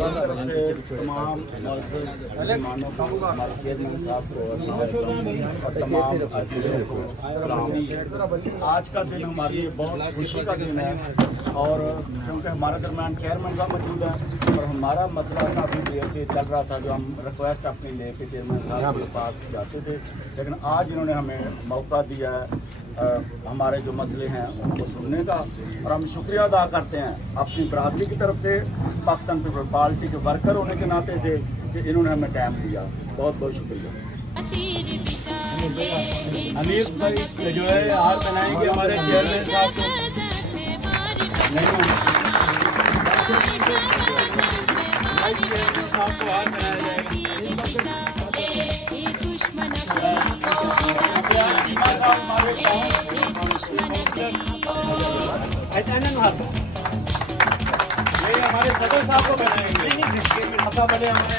طرف سے تمام مہمانوں کو ہمارے چیئرمین صاحب کو اور تمام عزیزوں کو سلام۔ آج کا دن ہمارے لیے بہت خوشی کا دن ہے، اور کیونکہ ہمارے درمیان چیئرمین صاحب موجود ہیں اور ہمارا مسئلہ کافی دیر سے چل رہا تھا، جو ہم ریکویسٹ اپنی لے کے چیئرمین صاحب کے پاس جاتے تھے، لیکن آج انہوں نے ہمیں موقع دیا ہے ہمارے جو مسئلے ہیں ان کو سننے کا، اور ہم شکریہ ادا کرتے ہیں اپنی برادری کی طرف سے، پاکستان پیپل پارٹی کے ورکر ہونے کے ناطے سے، کہ انہوں نے ہمیں ٹائم دیا۔ بہت بہت شکریہ۔ امیر بھائی جو ہے ہار بنائیں گے ہمارے چیئرمین صاحب کو ہار بنایا ایسا نہیں ہمارے صدر صاحب کو بنائیں گے، ایسا بنے ہمارے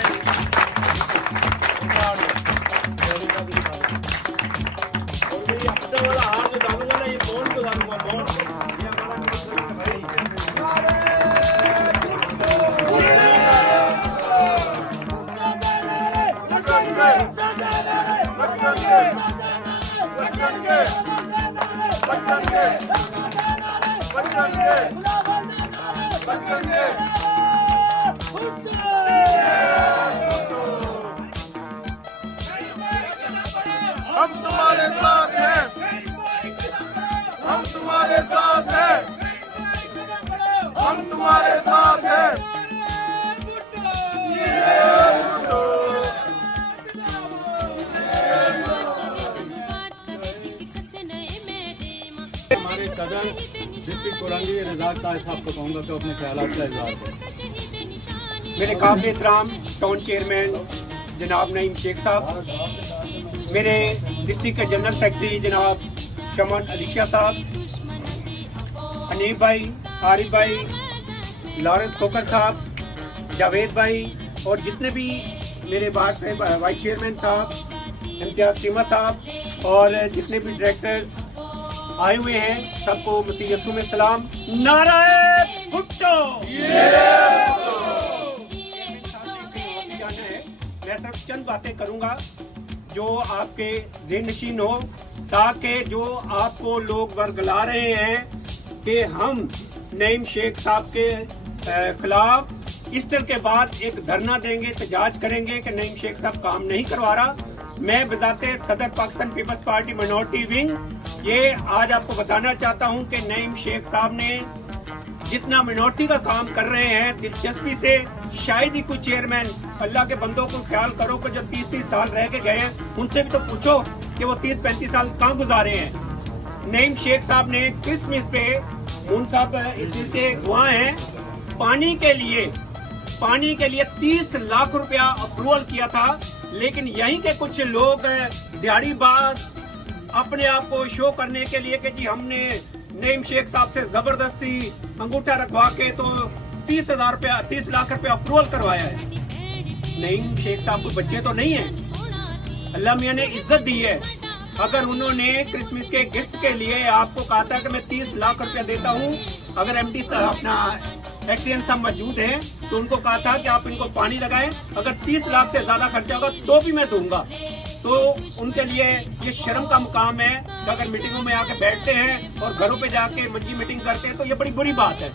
والا ہار جو ڈالوں گا نا، یہ بونڈ کو ڈالوں گا، بونڈ ہم تمہارے ساتھ ہیں، ہم تمہارے ساتھ ہیں، ہم تمہارے ساتھ ہیں۔ ہمارے صدر ڈسٹرکٹ کورانگی رضاق طاہر صاحب کو کہوں گا کہ اپنے خیالات کا اظہار کریں۔ میرے قابل احترام ٹاؤن چیئرمین جناب نعیم شیخ صاحب، میرے ڈسٹرکٹ کے جنرل سیکرٹری جناب شمن علی شاہ صاحب، حنیف بھائی، عارف بھائی، لارنس کوکر صاحب، جاوید بھائی، اور جتنے بھی میرے وائس چیئرمین صاحب، امتیاز چیمہ صاحب، اور جتنے بھی ڈائریکٹرز آئے ہوئے ہیں، سب کو مسیح یسوع میں سلام۔ نعرہ بھٹو! میں صرف چند باتیں کروں گا جو آپ کے ذہن نشین ہو، تاکہ جو آپ کو لوگ ورگلا رہے ہیں کہ ہم نعیم شیخ صاحب کے خلاف ایسٹر کے بعد ایک دھرنا دیں گے، احتجاج کریں گے کہ نعیم شیخ صاحب کام نہیں کروا رہا، میں بذات صدر پاکستان پیپلز پارٹی منورٹی ونگ یہ آج آپ کو بتانا چاہتا ہوں کہ نعیم شیخ صاحب نے جتنا منورٹی کا کام کر رہے ہیں دلچسپی سے، شاید ہی کوئی چیئرمین، اللہ کے بندوں کو خیال کرو کہ جو 30 سال رہ کے گئے ہیں ان سے بھی تو پوچھو کہ وہ 30-35 سال کہاں گزارے ہیں۔ نعیم شیخ صاحب نے کرسمس پہ، مون صاحب اس چیز کے گواہ ہیں، پانی کے لیے 30 لاکھ روپیہ اپروول کیا تھا، لیکن یہیں کے کچھ لوگ دیہڑی باز اپنے آپ کو شو کرنے کے لیے کہ جی ہم نے نعیم شیخ صاحب سے زبردستی انگوٹھا رکھوا کے تو 30 لاکھ روپے اپروول کروایا ہے۔ نعیم شیخ صاحب کو بچے تو نہیں ہیں، اللہ میاں نے عزت دی ہے۔ اگر انہوں نے کرسمس کے گفٹ کے لیے آپ کو کہا تھا کہ میں 30 لاکھ روپیہ دیتا ہوں، اگر ایم ڈی صاحب اپنا ایکسیڈنٹ صاحب موجود ہیں تو ان کو کہا تھا کہ آپ ان کو پانی لگائیں، اگر 30 لاکھ سے زیادہ خرچہ ہوگا تو بھی میں دوں گا۔ تو ان کے لیے یہ شرم کا مقام ہے کہ اگر میٹنگوں میں آ کے بیٹھتے ہیں اور گھروں پہ جا کے منچی میٹنگ کرتے ہیں تو یہ بڑی بری بات ہے۔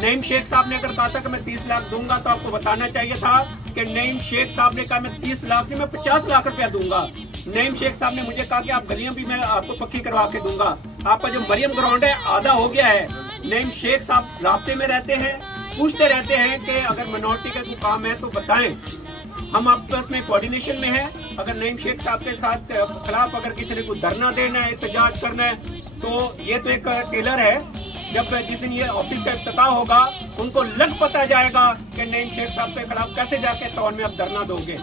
نعیم شیخ صاحب نے اگر کہا تھا کہ میں 30 لاکھ دوں گا تو آپ کو بتانا چاہیے تھا کہ نعیم شیخ صاحب نے کہا میں 30 لاکھ نہیں، میں 50 لاکھ روپیہ دوں گا۔ نعیم شیخ صاحب نے مجھے کہا کہ آپ گلیاں بھی میں آپ کو پکی کروا کے دوں گا۔ آپ کا جو مریم گراؤنڈ ہے آدھا ہو گیا ہے۔ نعیم شیخ صاحب رابطے میں رہتے ہیں، پوچھتے رہتے ہیں کہ اگر منورٹی کا کوئی کام ہے تو بتائیں، ہم آپس میں کوارڈینیشن میں ہیں۔ اگر نعیم شیخ صاحب کے ساتھ خلاف اگر کسی نے کوئی دھرنا دینا ہے، احتجاج کرنا ہے، تو یہ تو ایک ٹیلر ہے، جب جس دن یہ آفس کا افتتاح ہوگا ان کو لگ پتا جائے گا کہ نعیم شیخ صاحب کے خلاف کیسے جا کے ٹاؤن میں اب دھرنا دو گے۔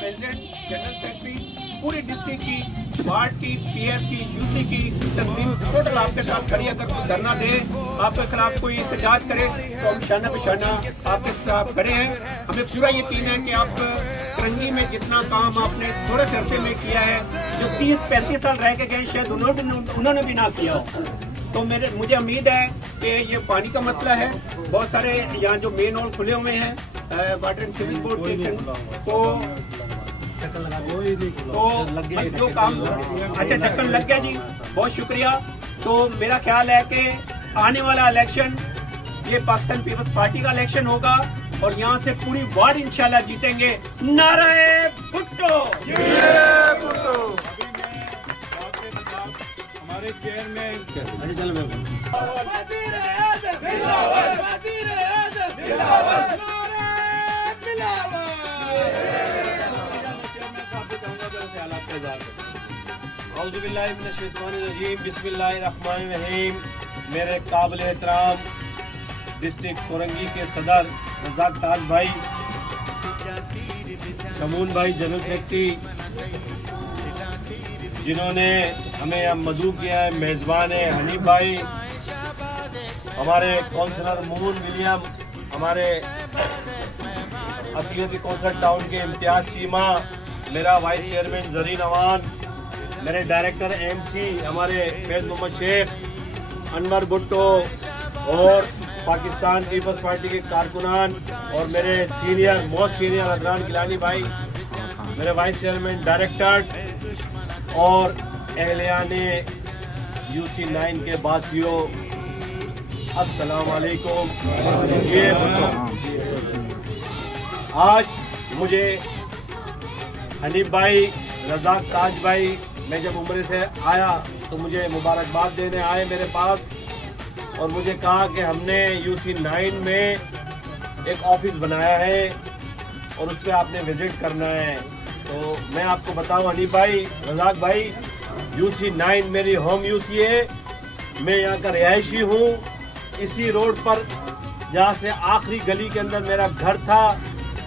پریزیڈنٹ، جنرل سیکرٹری، پوری ڈسٹرکٹ کی، وارڈ کی، پی ایس کی، یو سی کی تنظیم ٹوٹل آپ کے ساتھ کھڑی، اگر کوئی دھرنا دے، آپ کے خلاف کوئی احتجاج کرے تو ہم شانہ بشانہ آپ کے ساتھ کھڑے ہیں۔ ہمیں پورا یقین ہے کہ آپ کرنگی میں جتنا کام آپ نے تھوڑے سے عرصے میں کیا ہے، جو 30-35 سال رہ کے گئے شاید انہوں نے بھی نہ کیا ہو، तो मुझे उम्मीद है कि ये पानी का मसला है। बहुत सारे यहाँ जो मेन हॉल खुले हुए हैं वाटर एंड सीवेज बोर्ड के, तो जो काम अच्छा ढक्कन लग गया जी, बहुत शुक्रिया। तो मेरा ख्याल है कि आने वाला इलेक्शन ये पाकिस्तान पीपल्स पार्टी का इलेक्शन होगा और यहाँ से पूरी वार्ड इंशाल्लाह जीतेंगे। नारे भुट्टो। हमारे चेयरमैन बिस्मिल्लाहिर्रहमानिर्रहीम। मेरे काबिल एहतराम डिस्ट्रिक्ट कोरंगी के सदर रज़ाक ताज भाई, शमून भाई जनरल सेक्रेटरी, जिन्होंने हमें यहाँ मदऊ किया है, मेज़बान है हनीफ भाई, हमारे काउंसलर मून विलियम, हमारे अकीलती काउंसिल टाउन के इम्तियाज चीमा, मेरा वाइस चेयरमैन जरीन अवान, मेरे डायरेक्टर एमसी हमारे फैज़ मोहम्मद शेख, अनवर भुट्टो और पाकिस्तान पीपल्स पार्टी के कारकुनान और मेरे सीनियर मोस्ट सीनियर अदरान गिलानी भाई, मेरे वाइस चेयरमैन डायरेक्टर और अहलियाने UC9 के बासियों, अस्सलाम वालेकुम। आज मुझे हनीफ भाई, रज़ाक ताज भाई, मैं जब उम्र से आया तो मुझे मुबारकबाद देने आए मेरे पास और मुझे कहा कि हमने UC9 में एक ऑफिस बनाया है और उस पर आपने विज़िट करना है। तो मैं आपको बताऊं हनीफ भाई, रज़ाक भाई, UC9 मेरी होम UC है, मैं यहाँ का रिहायशी हूँ। इसी रोड पर जहाँ से आखिरी गली के अंदर मेरा घर था।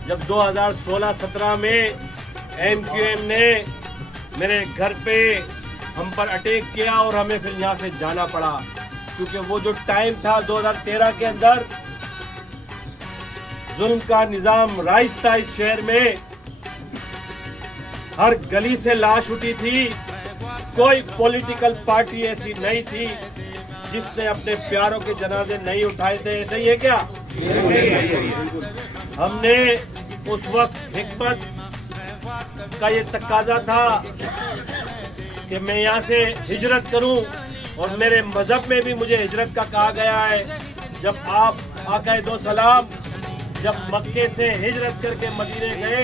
जब 2016-17 में MQM ने मेरे घर पे हम पर अटैक किया और हमें फिर यहाँ से जाना पड़ा, क्योंकि वो जो टाइम था 2013 के अंदर जुल्म का निजाम राइज था इस शहर में, हर गली से लाश उठी थी। कोई पॉलिटिकल पार्टी ऐसी नहीं थी जिसने अपने प्यारों के जनाजे नहीं उठाए थे। ऐसा ही है क्या? हमने उस वक्त हिकमत का ये तकाजा था कि मैं यहाँ से हिजरत करूं और मेरे मजहब में भी मुझे हिजरत का कहा गया है। जब आप आका दो सलाम जब मक्के से हिजरत करके मदीने गए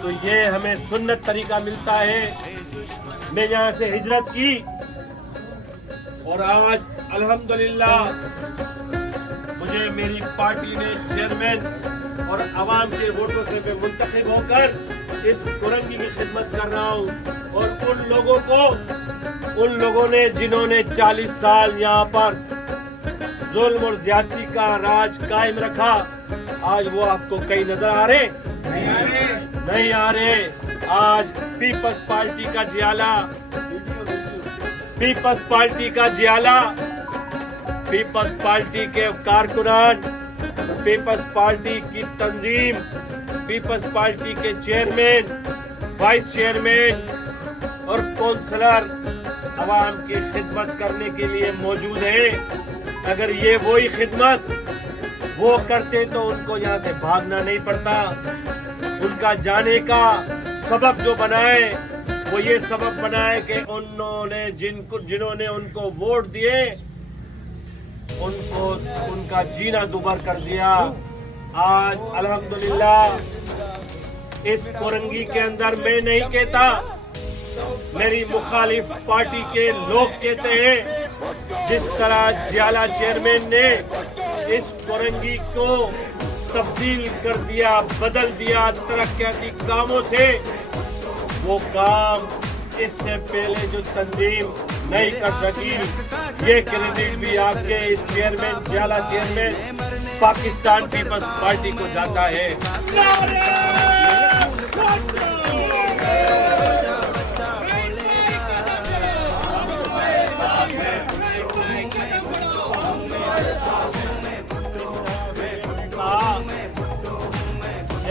तो ये हमें सुन्नत तरीका मिलता है। मैं यहाँ से हिजरत की और आज अल्हम्दुलिल्लाह मुझे मेरी पार्टी ने चेयरमैन और अवाम के वोटों से मैं मुंतखब होकर इस कोरंगी की खिदमत कर रहा हूँ। और उन लोगों ने जिन्होंने 40 साल यहाँ पर जुल्म और ज्यादती का राज कायम रखा, आज वो आपको कहीं नजर आ रहे? नहीं आ रहे। आज पीपल्स पार्टी का जियाला, पीपल्स पार्टी का जियाला, पीपल्स पार्टी के कारकुनान, पीपल्स पार्टी की तंजीम, पीपल्स पार्टी के चेयरमैन, वाइस चेयरमैन और काउंसलर अवाम की खिदमत करने के लिए मौजूद है। अगर ये वही खिदमत वो करते तो उनको यहाँ से भागना नहीं पड़ता। उनका जाने का सबब जो बनाए वो ये सबब बनाए कि उन्होंने जिन्होंने उनको वोट दिए उनको उनका जीना दुभर कर दिया। आज अल्हम्दुलिल्लाह इस कोरंगी के अंदर मैं नहीं कहता, मेरी मुखालिफ पार्टी के लोग कहते हैं। जिस तरह जियाला चेयरमैन ने इस कोरंगी को तब्दील कर दिया, बदल दिया तरक्याती कामों से, वो काम इससे पहले जो तंजीम नहीं कर सकी। ये क्रेडिट भी आपके इस चेयरमैन, जियाला चेयरमैन पाकिस्तान पीपल्स पार्टी को जाता है।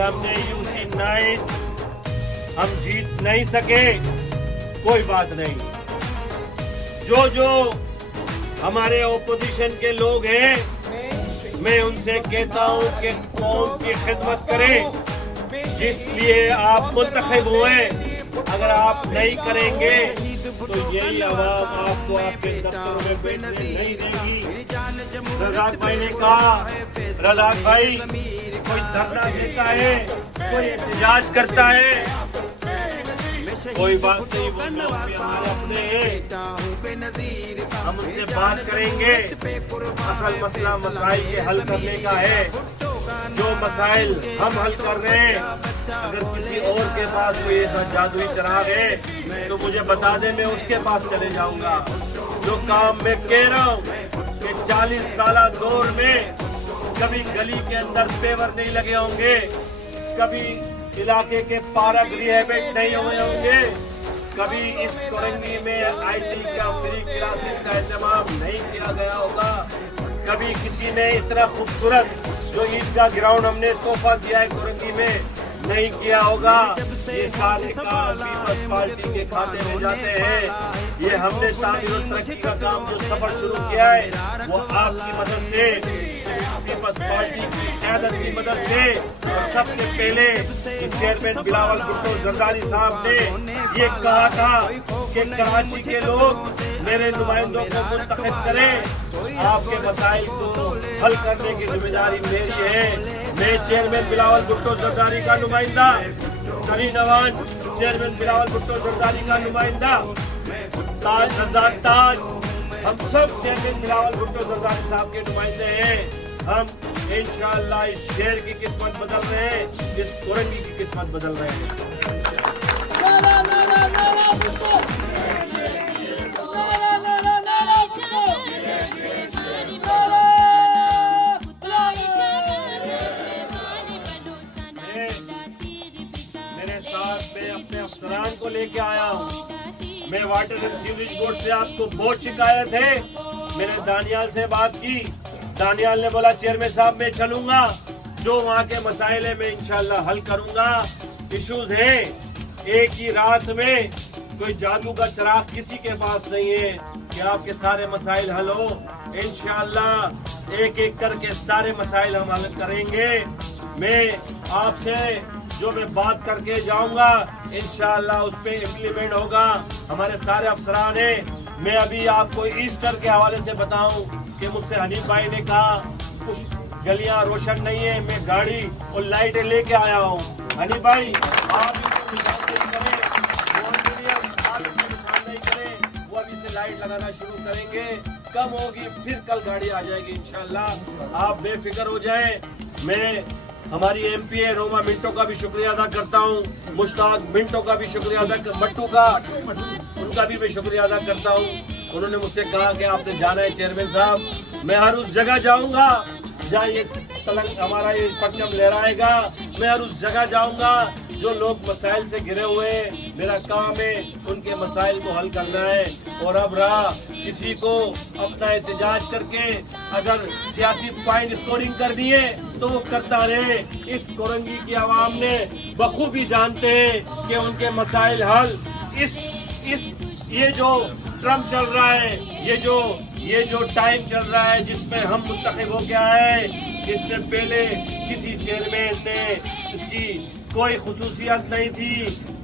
हमने UC9 हम जीत नहीं सके, कोई बात नहीं। जो हमारे ओपोजिशन के लोग हैं, मैं उनसे कहता हूं कि कौम की खिदमत करें, जिसलिए आप मुंतखब हुए। अगर आप नहीं करेंगे तो यही आवाम आपको आपके दफ्तरों में बैठने नहीं देगी। रज़ाक भाई ने कहा, रज़ाक भाई कोई धरना देता है, कोई एहतजाज करता है, कोई बात नहीं, वो लोग भी हमारे अपने हैं, हम उनसे बात करेंगे। असल मसला मसाइल के हल करने का है। जो मसाइल हम हल कर रहे हैं, अगर किसी और के पास कोई ऐसा जादुई चिराग है तो मुझे बता दे, मैं उसके पास चले जाऊंगा। जो काम मैं कह रहा हूँ कि 40 साल दौर में कभी गली के अंदर पेवर नहीं लगे होंगे, कभी इलाके के पार्क रिहेबिट नहीं हुए होंगे, कभी इस कोरंगी में IT का फ्री क्लासेस का इंतजाम नहीं किया गया होगा, कभी किसी ने इतना खूबसूरत जो ईदगाह ग्राउंड हमने तोहफा दिया है कोरंगी में नहीं किया होगा। ये सारे काम पीपल्स पार्टी के खाते में जाते हैं। ये हमने तामीर और तरक्की का काम जो सफर शुरू किया है वो आपकी मदद से, पीपल्स पार्टी की क़यादत की मदद से, और सबसे पहले चेयरमैन बिलावल भुट्टो जरदारी साहब ने ये कहा था कि कराची के लोग मेरे नुमाइंदों को मुंतखब करें, आपके मसाइल को हल करने की जिम्मेदारी मेरी है। मैं चेयरमैन बिलावल भुट्टो जरदारी का नुमाइंदा, सरी नवाज चेयरमैन बिलावल भुट्टो जरदारी का नुमाइंदा, ताज रज़ाक ताज, हम सब चेयरमैन बिलावल भुट्टो जरदारी साहब के नुमाइंदे हैं। हम इंशाअल्लाह इस शहर की किस्मत बदल रहे हैं, इस कोरंगी की किस्मत बदल रहे हैं। मेरे साथ मैं अपने अफसरान को लेके आया हूँ। मैं वाटर एंड सीवरेज बोर्ड से आपको बहुत शिकायत है, मैंने दानियाल से बात की, दानियाल ने बोला चेयरमैन साहब मैं चलूंगा, जो वहाँ के मसाइल है मैं इंशाल्लाह हल करूंगा। इश्यूज हैं, एक ही रात में कोई जादू का चिराग किसी के पास नहीं है कि आपके सारे मसाइल हल हो। इंशाल्लाह एक एक करके सारे मसाइल हम हल करेंगे। मैं आपसे जो मैं बात करके जाऊंगा इंशाअल्लाह उस पे इम्प्लीमेंट होगा। हमारे सारे अफसरान हैं। मैं अभी आपको ईस्टर के हवाले से बताऊं कि मुझसे हनीफ भाई ने कहा कुछ गलियां रोशन नहीं है, मैं गाड़ी और लाइटें लेके आया हूं। हनीफ भाई आप इसको निशानदेही करें, वो इंजीनियर आप इसको निशानदेही करें, वो अभी से लाइट लगाना शुरू करेंगे, कम होगी फिर कल गाड़ी आ जाएगी इंशाअल्लाह। आप बेफिक्र हो जाएं। मैं हमारी MP रोमा मिंटो का भी शुक्रिया अदा करता हूँ, मुश्ताक मिंटो का भी शुक्रिया अदा, मट्टू का, उनका भी मैं शुक्रिया अदा करता हूँ। उन्होंने मुझसे कहा कि आपने जाना है चेयरमैन साहब, मैं हर उस जगह जाऊंगा जहाँ ये तलंग हमारा ये परचम लहराएगा, मैं हर उस जगह जाऊंगा जो लोग मसाइल से घिरे हुए हैं। मेरा काम है उनके मसाइल को हल करना है। और अब रहा किसी को अपना एहतजाज करके अगर सियासी पॉइंट स्कोरिंग करनी है तो वो करता रहे। इस कोरंगी की आवाम ने बखूबी जानते हैं कि उनके मसाइल हल इस ये जो ट्रम्प चल रहा है, ये जो टाइम चल रहा है जिसमें हम मुंतखब हो गया है, इससे पहले किसी चेयरमैन ने इसकी कोई खुसूसियत नहीं थी,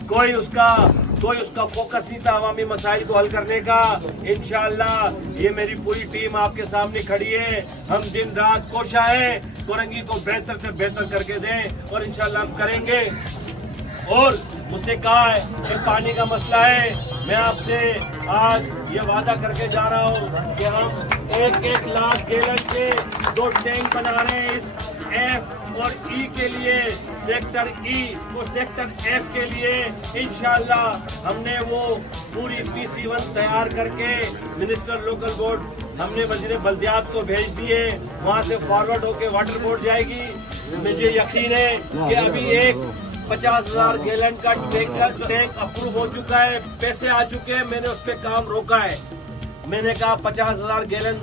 कोई उसका फोकस नहीं था अवामी मसाइल को हल करने का। इंशाअल्लाह ये मेरी पूरी टीम आपके सामने खड़ी है। हम दिन रात कोशा है कोरंगी को बेहतर से बेहतर करके दें और इंशाअल्लाह हम करेंगे। और मुझसे कहा है कि पानी का मसला है, मैं आपसे आज ये वादा करके जा रहा हूँ कि हम 1-1 लाख गैलन के 2 टैंक बना रहे हैं इस F और E के लिए, सेक्टर E और सेक्टर F के लिए। इंशाअल्लाह हमने वो पूरी PC1 तैयार करके मिनिस्टर लोकल बोर्ड हमने वजीर बल्दियात को भेज दिए, वहाँ से फॉरवर्ड होके वाटर बोर्ड जाएगी। मुझे यकीन है कि अभी एक 50,000 गैलन का टैंक अप्रूव हो चुका है, पैसे आ चुके हैं, मैंने उस पर काम रोका है। मैंने कहा 50,000 गैलन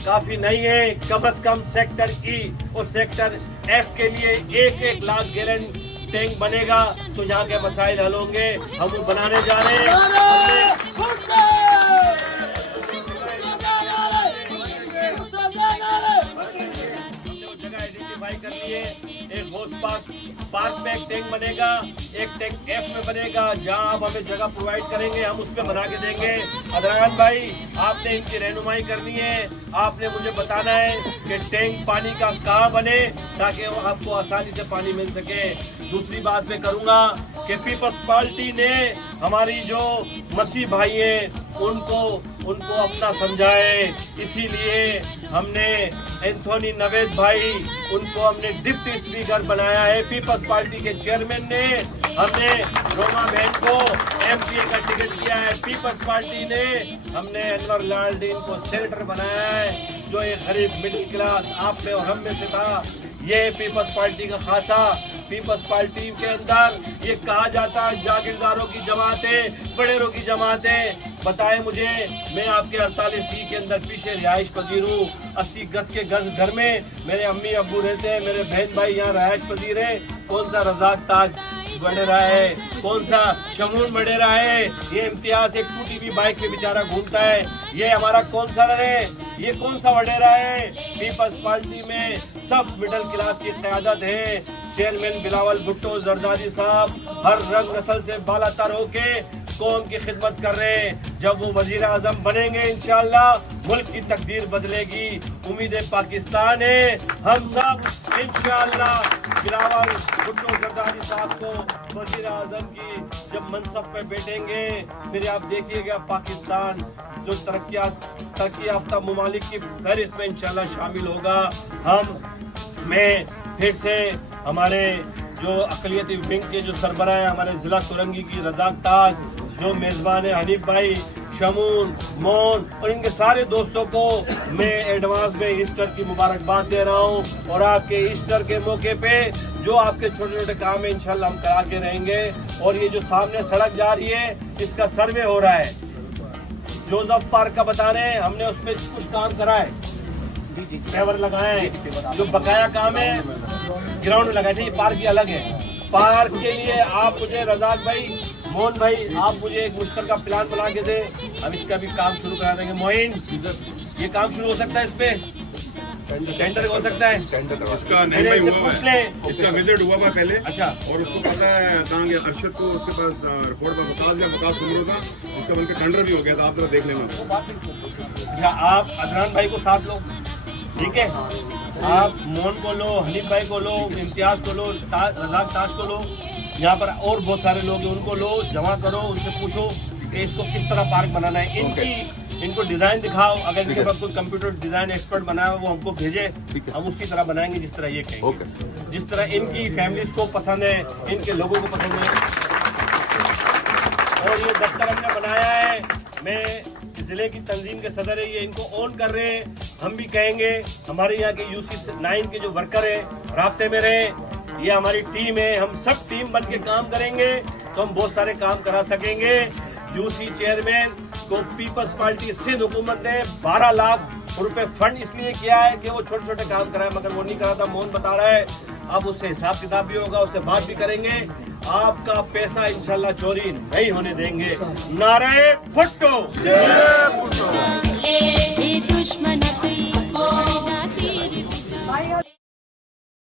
काफी नहीं है, कम से कम सेक्टर E और सेक्टर F के लिए 1-1 लाख गैलन टैंक बनेगा तो यहाँ के मसाइल हल होंगे। हम वो बनाने जा रहे हैं। लिए एक होस्ट पार्क में एक टैंक बनेगा, एक टैंक एफ में बनेगा, जहां आप हमें जगह प्रोवाइड करेंगे, हम उस पर बना के देंगे। अदनान भाई, आपने इनकी रहनुमाई करनी है, आपने मुझे बताना है कि टैंक पानी का कहाँ बने ताकि वो आपको आसानी से पानी मिल सके। दूसरी बात मैं करूंगा कि पीपल्स पार्टी ने हमारी जो मसीह भाई हैं उनको अपना समझाए, इसीलिए हमने एंथोनी नवेद भाई उनको हमने डिप्टी स्पीकर बनाया है। पीपल्स पार्टी के चेयरमैन ने हमने रोमा बहन को एमपीए का टिकट दिया है। पीपल्स पार्टी ने हमने अनवर लालडीन को सेनेटर बनाया है, जो एक गरीब मिडिल क्लास आप में और हम में से था। ये पीपल्स पार्टी का खासा। पीपल्स पार्टी के अंदर ये कहा जाता है जागीरदारों की जमातें, बड़ेरों की जमातें। बताएं मुझे, मैं आपके 48 के अंदर पीछे रिहाइश पजीर हूँ। 80 गज के घर में मेरे अम्मी अब्बू रहते हैं, मेरे बहन भाई यहाँ रिहाइश पजीर है। कौन सा रजाक ताज वडेरा है, कौन सा शमून वडेरा है, ये इम्तियाज एक टूटी हुई बाइक में बेचारा घूमता है। ये हमारा कौन सा है, ये कौन सा वडेरा है। पीपल्स पार्टी में सब मिडिल क्लास की क़यादत है। चेयरमैन बिलावल भुट्टो जरदारी साहब हर रंग नस्ल से बालातर होके कौम की खिदमत कर रहे हैं। जब वो वजीर आजम बनेंगे इंशाअल्लाह मुल्क की तकदीर बदलेगी। उम्मीद पाकिस्तान है, हम सब इंशाअल्लाह बिलावल भुट्टो जरदारी साहब को वजीर आजम की जब मनसब पे बैठेंगे, फिर आप देखिएगा पाकिस्तान जो तरक्की याफ्ता मुमालिक की फहरिस्त में इंशाअल्लाह शामिल होगा। मैं फिर से हमारे जो अक़लियती विंग के जो सरबराह हैं, हमारे ज़िला तुरंगी की रज़ाक ताज, जो मेज़बान है हनीफ भाई, शमून, मोन और इनके सारे दोस्तों को मैं एडवांस में ईस्टर की मुबारकबाद दे रहा हूँ। और आपके ईस्टर के मौके पे जो आपके छोटे छोटे काम है इंशाल्लाह हम करा के रहेंगे। और ये जो सामने सड़क जा रही है इसका सर्वे हो रहा है, जोसेफ पार्क का बता रहे हैं, हमने उस पर कुछ काम करा है, पेवर लगाए हैं। जो बकाया काम है ग्राउंड में लगाए थे, ये पार्क ही अलग है। पार्क के लिए आप मुझे रज़ाक भाई, मोहन भाई, आप मुझे एक मुश्तरका प्लान बना के दे, हम इसका भी काम शुरू करा देंगे। मोइन, ये काम शुरू हो सकता है, इस पे टेंडर हो सकता है। इसका नहीं भाई हुआ है, इसका विजिट हुआ है पहले। अच्छा, और उसको पता है तांगे अरशद को उसके पास रिपोर्ट में मुकास सुमरो था, इसका बल्कि टेंडर भी हो गया था, आप जरा देख लेना। अच्छा, आप अदनान भाई को साथ लो, ठीक है, आप मोहन को लो, हनीफ भाई को लो, इम्तियाज को लो, रज़ाक ताज को लो, यहाँ पर और बहुत सारे लोग हैं उनको लो, जमा करो, उनसे पूछो कि इसको किस तरह पार्क बनाना है। इनको डिजाइन दिखाओ, अगर इनके पास कोई कंप्यूटर डिजाइन एक्सपर्ट बनाया हो वो हमको भेजे, हम उसी तरह बनाएंगे जिस तरह ये कहेंगे, जिस तरह इनकी फैमिलीज को पसंद है, इनके लोगों को पसंद है। और ये दफ्तर हमने बनाया है, मैं जिले की तंजीम के सदर है, ये इनको ऑन कर रहे हैं। हम भी कहेंगे हमारे यहाँ के UC9 के जो वर्कर है राब्ते में रहे, ये हमारी टीम है, हम सब टीम बन के काम करेंगे तो हम बहुत सारे काम करा सकेंगे। UC चेयरमैन को पीपल्स पार्टी सिंध हुकूमत ने 12 लाख रुपए फंड इसलिए किया है कि वो छोटे छोटे काम कराए, मगर वो नहीं करा था। मोहन बता रहा है, अब उससे हिसाब किताब भी होगा, उससे बात भी करेंगे। आपका पैसा इंशाल्लाह चोरी नहीं होने देंगे। नारे भुट्टो।